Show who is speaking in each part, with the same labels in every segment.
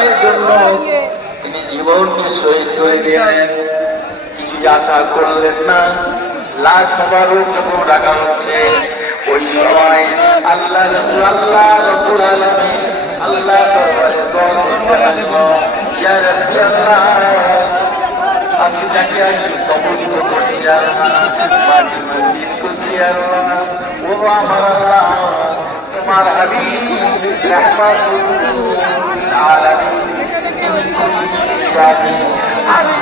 Speaker 1: ইসলামের জন্য তিনি জীবনকে শহীদ করে দিলেন। কিছু আশা করলেন না। লাশ মোবারক যখন রাখা হচ্ছে, ওই সময় আল্লাহ আল্লাহ আল্লাহ আমি আমার আল্লাহ, তোমার তুমি খুশি যাবে আমি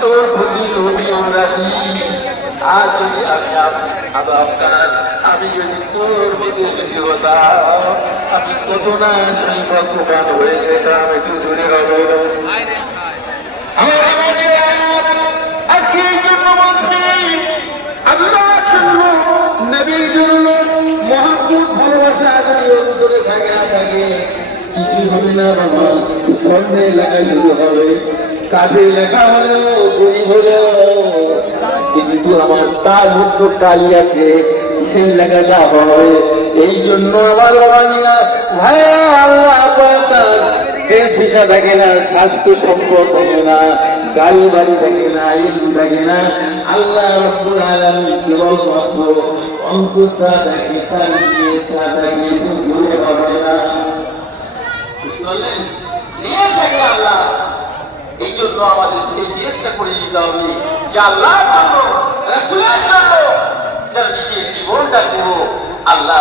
Speaker 1: তোর প্রতি নবীও রাজি আর যদি আমি যদি তোর প্রতি যদি হতাম আমি কত না সৌভাগ্যবান হয়ে যেতাম একটু দূরে লেখা শুরু হবে কাজে লেখা হলেও গরিব হলেও। কিন্তু আমার তার মধ্যে কালি আছে, সেই লেখাটা হবে। এই জন্য আমার বাবাজিরা ভাই, আল্লাহ ভিসা থাকে না, স্বাস্থ্য সম্পদ থাকে না, গাড়ি বাড়ি থাকে না, ইলম থাকে না, আল্লাহ রব্বুল আলামিন কেবল মাত্র অন্তরটা থাকে তার নিয়ে তা থাকে না। পারলেন? নিয়ে থাকে আল্লাহ এই জন্য আমাদের সেই নিয়তটা করে নিতে হবে যে আল্লাহর জন্য, রাসূলের জন্য, যারা নিজের জীবনটা দেবো, আল্লাহ